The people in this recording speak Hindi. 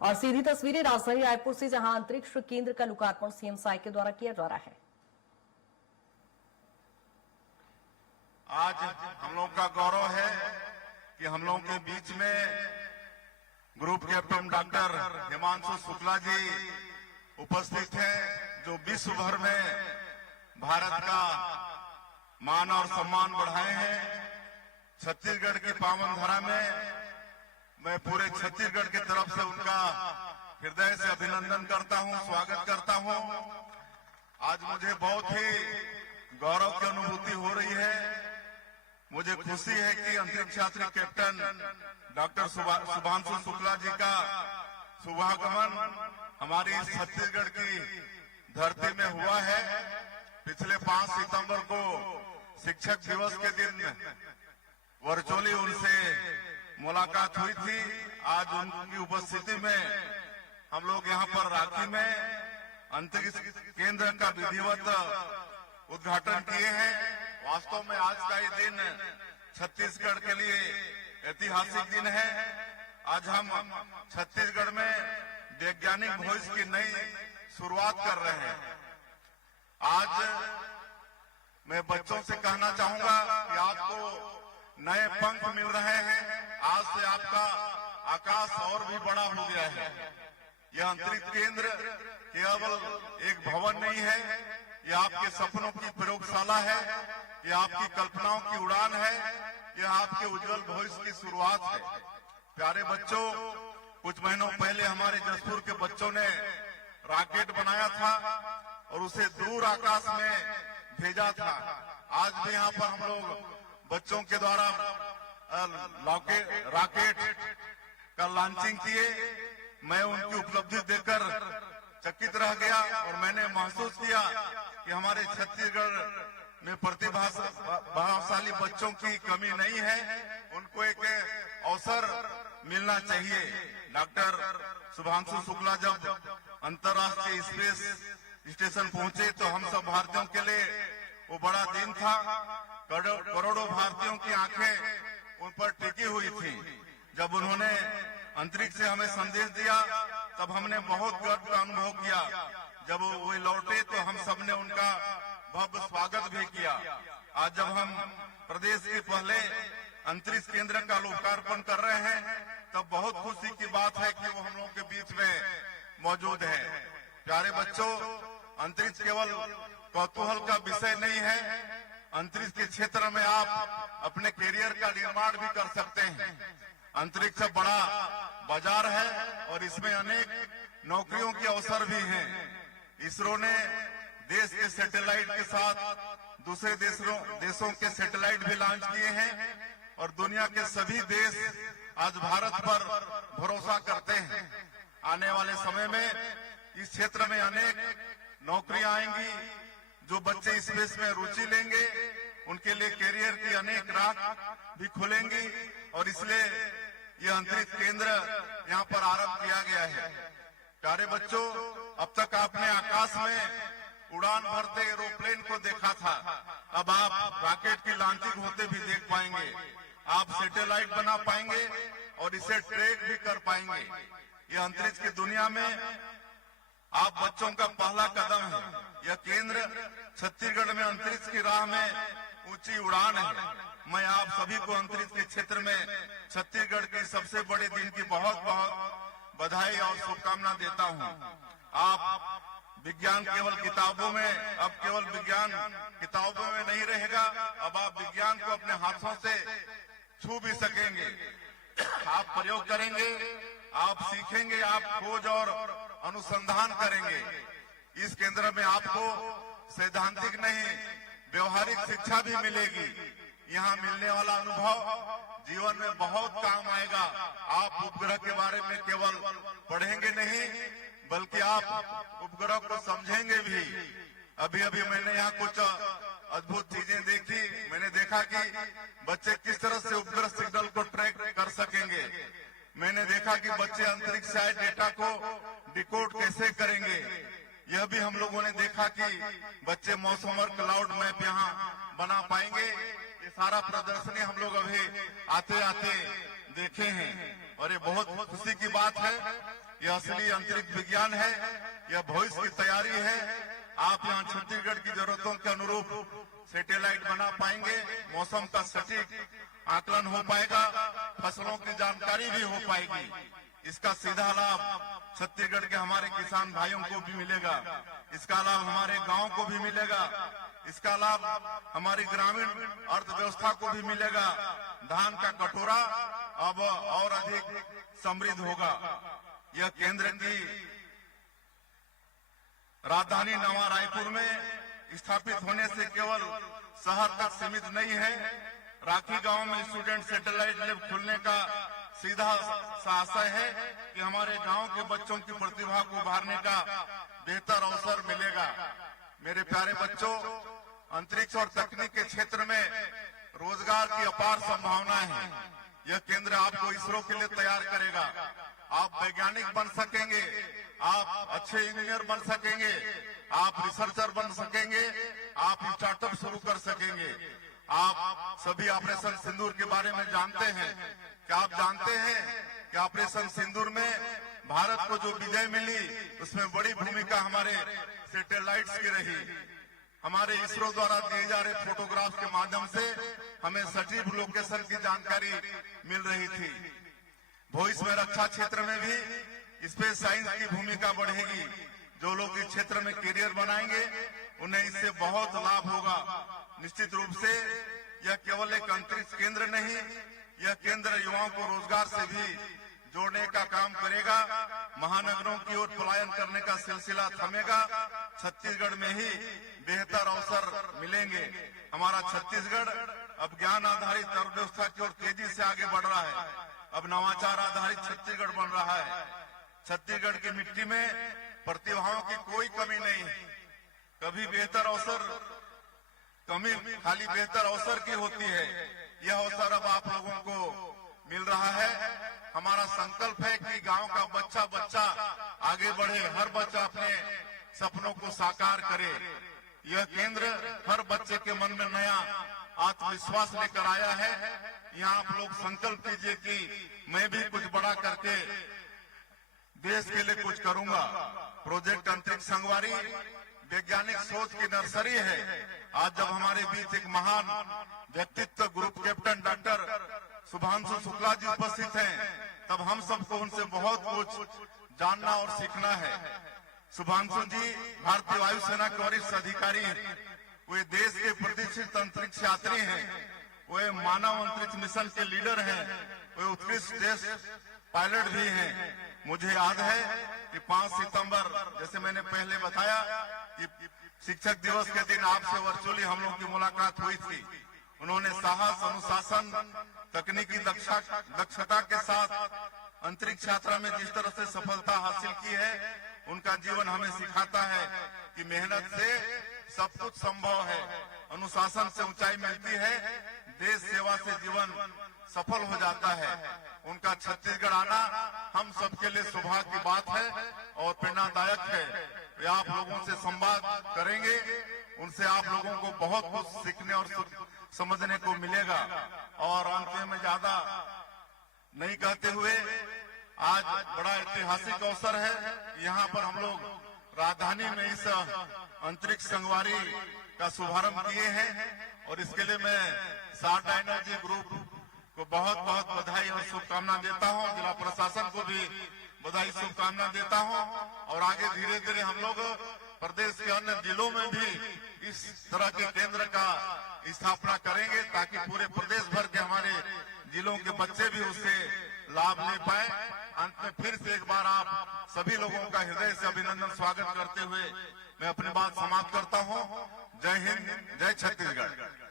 और सीधी तस्वीरें राजधानी रायपुर से, जहां अंतरिक्ष केंद्र का लोकार्पण सीएम साई के द्वारा किया जा रहा है। आज हम लोगों का गौरव है कि हम लोगों के बीच में group captain doctor Himanshu Shukla ji उपस्थित हैं, जो विश्व भर में भारत का मान और सम्मान बढ़ाए हैं। छत्तीसगढ़ की पावन धरा में मैं पूरे छत्तीसगढ़ की तरफ से उनका हृदय से अभिनंदन करता हूं, स्वागत करता हूं। आज मुझे बहुत ही गौरव की अनुभूति हो रही है। मुझे खुशी है कि अंतरिक्ष यात्री कैप्टन डॉक्टर शुभांशु शुक्ला जी का शुभागमन हमारी छत्तीसगढ़ की धरती में हुआ है। पिछले 5 सितंबर को शिक्षक दिवस के दिन वर्चुअली उनसे मुलाकात हुई थी। आज उनकी उपस्थिति में हम लोग यहाँ पर रांची में अंतरिक्ष केंद्र का विधिवत उद्घाटन किए हैं। वास्तव में आज का ये दिन छत्तीसगढ़ के लिए ऐतिहासिक दिन है। आज हम छत्तीसगढ़ में वैज्ञानिक भविष्य की नई शुरुआत कर रहे हैं। आज मैं बच्चों से कहना चाहूंगा कि आपको नए पंख मिल रहे हैं। आज से आपका आकाश और भी बड़ा हो गया है। यह अंतरिक्ष केंद्र केवल एक भवन नहीं है, यह आपके सपनों की प्रयोगशाला है, यह आपकी कल्पनाओं की उड़ान है, यह आपके उज्जवल भविष्य की शुरुआत है। प्यारे बच्चों, कुछ महीनों पहले हमारे जसपुर के बच्चों ने रॉकेट बनाया था और उसे दूर आकाश में भेजा था। आज भी यहाँ पर हम लोग बच्चों के द्वारा रॉकेट का लॉन्चिंग किए। मैं उनकी उपलब्धि देखकर चकित रह गया और मैंने महसूस किया कि हमारे छत्तीसगढ़ में प्रतिभाशाली बच्चों की कमी नहीं है। उनको एक अवसर मिलना चाहिए। डॉक्टर शुभांशु शुक्ला जब अंतर्राष्ट्रीय स्पेस स्टेशन पहुंचे तो हम सब भारतीयों के लिए वो बड़ा दिन था। करोड़ों भारतीयों की आंखें उन पर टिकी हुई थी। जब उन्होंने अंतरिक्ष से हमें संदेश दिया तब हमने बहुत गर्व का अनुभव किया। जब वो लौटे तो हम सबने उनका भव्य स्वागत भी किया। आज जब हम प्रदेश के पहले अंतरिक्ष केंद्र का लोकार्पण कर रहे हैं तब बहुत खुशी की बात है कि वो हम लोगों के बीच में मौजूद है। प्यारे बच्चों, अंतरिक्ष केवल कौतूहल का विषय नहीं है। अंतरिक्ष के क्षेत्र में आप अपने करियर का निर्माण भी कर सकते हैं। अंतरिक्ष बड़ा बाजार है और इसमें अनेक नौकरियों के अवसर भी हैं। इसरो ने देश के सैटेलाइट के साथ दूसरे देशों के सैटेलाइट भी लॉन्च किए हैं और दुनिया के सभी देश आज भारत पर भरोसा करते हैं। आने वाले समय में इस क्षेत्र में अनेक नौकरियां आएंगी। जो बच्चे स्पेस में रुचि लेंगे उनके लिए करियर की अनेक राह भी खुलेंगी और इसलिए यह अंतरिक्ष केंद्र यहाँ पर आरंभ किया गया है। प्यारे बच्चों, अब तक आपने आकाश में उड़ान भरते एरोप्लेन को देखा था, अब आप रॉकेट की लॉन्चिंग होते भी देख पाएंगे। आप सैटेलाइट बना पाएंगे और इसे ट्रैक भी कर पाएंगे। यह अंतरिक्ष की दुनिया में आप बच्चों का पहला कदम है। यह केंद्र छत्तीसगढ़ में अंतरिक्ष की राह में ऊंची उड़ान है। मैं आप सभी को अंतरिक्ष के क्षेत्र में छत्तीसगढ़ के सबसे बड़े दिन की बहुत बहुत बधाई और शुभकामना देता हूं। आप विज्ञान केवल किताबों में, अब केवल विज्ञान किताबों में नहीं रहेगा, अब आप विज्ञान को अपने हाथों से छू भी सकेंगे। आप प्रयोग करेंगे, आप सीखेंगे, आप खोज और अनुसंधान करेंगे। इस केंद्र में आपको सैद्धांतिक नहीं व्यवहारिक शिक्षा भी मिलेगी। यहाँ मिलने वाला अनुभव जीवन में बहुत काम आएगा। आप उपग्रह के बारे में केवल पढ़ेंगे नहीं बल्कि आप उपग्रह को समझेंगे भी। अभी अभी मैंने यहाँ कुछ अद्भुत चीजें देखी। मैंने देखा कि बच्चे किस तरह से उपग्रह सिग्नल को ट्रैक कर सकेंगे। मैंने देखा कि बच्चे अंतरिक्ष से आए डेटा को डिकोड कैसे करेंगे। यह भी हम लोगों ने देखा कि बच्चे मौसम और क्लाउड मैप यहाँ बना पाएंगे। ये सारा प्रदर्शनी हम लोग अभी आते आते देखे हैं और ये बहुत खुशी की बात है यह असली अंतरिक्ष विज्ञान है, यह भविष्य की तैयारी है। आप यहाँ छत्तीसगढ़ की जरूरतों के अनुरूप सैटेलाइट बना पाएंगे, मौसम का सटीक आकलन हो पाएगा, फसलों की जानकारी भी हो पाएगी। इसका सीधा लाभ छत्तीसगढ़ के हमारे किसान भाइयों को भी मिलेगा, इसका लाभ हमारे गांव को भी मिलेगा, इसका लाभ हमारी ग्रामीण अर्थव्यवस्था को भी मिलेगा। धान का कटोरा अब और अधिक समृद्ध होगा। यह केंद्र की राजधानी नवा रायपुर में स्थापित होने से केवल शहर तक सीमित नहीं है। राखी गांव में स्टूडेंट सैटेलाइट लैब खुलने का सीधा आशय है कि हमारे गांव के बच्चों की प्रतिभा को उभारने का बेहतर अवसर मिलेगा। मेरे प्यारे बच्चों, अंतरिक्ष और तकनीक के क्षेत्र में रोजगार की अपार संभावनाएं हैं। यह केंद्र आपको इसरो के लिए तैयार करेगा। आप वैज्ञानिक बन सकेंगे, आप अच्छे इंजीनियर बन सकेंगे, आप रिसर्चर बन सकेंगे, आप स्टार्टअप शुरू कर सकेंगे। आप सभी ऑपरेशन सिंदूर के बारे में जानते हैं। क्या आप जानते हैं कि ऑपरेशन सिंदूर में भारत को जो विजय मिली, उसमें बड़ी भूमिका हमारे सैटेलाइट्स की रही। हमारे इसरो द्वारा दिए जा रहे फोटोग्राफ के माध्यम से हमें सटीक लोकेशन की जानकारी मिल रही थी। भविष्य में रक्षा क्षेत्र में भी स्पेस साइंस की भूमिका बढ़ेगी। जो लोग इस क्षेत्र में करियर बनाएंगे, उन्हें इससे बहुत लाभ होगा। निश्चित रूप से यह केवल एक अंतरिक्ष केंद्र नहीं, यह केंद्र युवाओं को रोजगार से भी जोड़ने का काम करेगा। महानगरों की ओर पलायन करने का सिलसिला थमेगा। छत्तीसगढ़ में ही बेहतर अवसर मिलेंगे। हमारा छत्तीसगढ़ अब ज्ञान आधारित अर्थव्यवस्था की ओर तेजी से आगे बढ़ रहा है। अब नवाचार आधारित छत्तीसगढ़ बन रहा है। छत्तीसगढ़ की मिट्टी में प्रतिभाओं की कोई कमी नहीं है। कभी बेहतर अवसर कमी खाली बेहतर अवसर की होती है। यह अवसर अब आप लोगों को मिल रहा है। हमारा संकल्प है कि गांव का बच्चा बच्चा आगे बढ़े, हर बच्चा अपने सपनों को साकार करे। यह केंद्र हर बच्चे के मन में नया आत्मविश्वास लेकर आया है। यहाँ आप लोग संकल्प कीजिए कि मैं भी कुछ बड़ा करके देश के लिए कुछ करूंगा। प्रोजेक्ट अंतरिक्ष संगवारी वैज्ञानिक सोच की नर्सरी है। आज जब हमारे बीच एक महान व्यक्तित्व group captain doctor Shubhanshu Shukla ji उपस्थित हैं, तब हम सबको उनसे बहुत कुछ जानना और सीखना है। शुभांशु जी भारतीय वायुसेना के वरिष्ठ अधिकारी हैं। वे देश के प्रतिष्ठित अंतरिक्ष यात्री हैं। वे मानव अंतरिक्ष मिशन के लीडर हैं। वे उत्कृष्ट टेस्ट पायलट भी हैं। मुझे याद है कि 5 सितंबर, जैसे मैंने पहले बताया, कि शिक्षक दिवस के दिन आपसे वर्चुअली हम लोग की मुलाकात हुई थी। उन्होंने साहस, अनुशासन, तकनीकी दक्षता के साथ अंतरिक्ष यात्रा में जिस तरह से सफलता हासिल की है, उनका जीवन हमें सिखाता है कि मेहनत से सब कुछ संभव है। अनुशासन से ऊंचाई मिलती है, देश सेवा से जीवन सफल हो जाता है। उनका छत्तीसगढ़ आना हम सबके लिए सौभाग्य की बात है और प्रेरणादायक है। वे आप लोगों से संवाद करेंगे, उनसे आप लोगों को बहुत कुछ सीखने और समझने को मिलेगा। और अंत में ज्यादा नहीं कहते हुए, आज बड़ा ऐतिहासिक अवसर है। यहाँ पर हम लोग राजधानी में इस अंतरिक्ष संगवारी का शुभारंभ किए हैं और इसके लिए मैं सारडा एनर्जी ग्रुप को बहुत बहुत बधाई और शुभकामना देता हूँ। जिला प्रशासन को भी बधाई शुभकामना देता हूँ और आगे धीरे धीरे हम लोग प्रदेश के अन्य जिलों में भी इस तरह के केंद्र का स्थापना करेंगे, ताकि पूरे प्रदेश भर के हमारे जिलों के बच्चे भी उससे लाभ ले पाए। अंत में फिर से एक बार आप सभी लोगों का हृदय से अभिनंदन स्वागत करते हुए मैं अपनी बात समाप्त करता हूँ। जय हिंद, जय छत्तीसगढ़।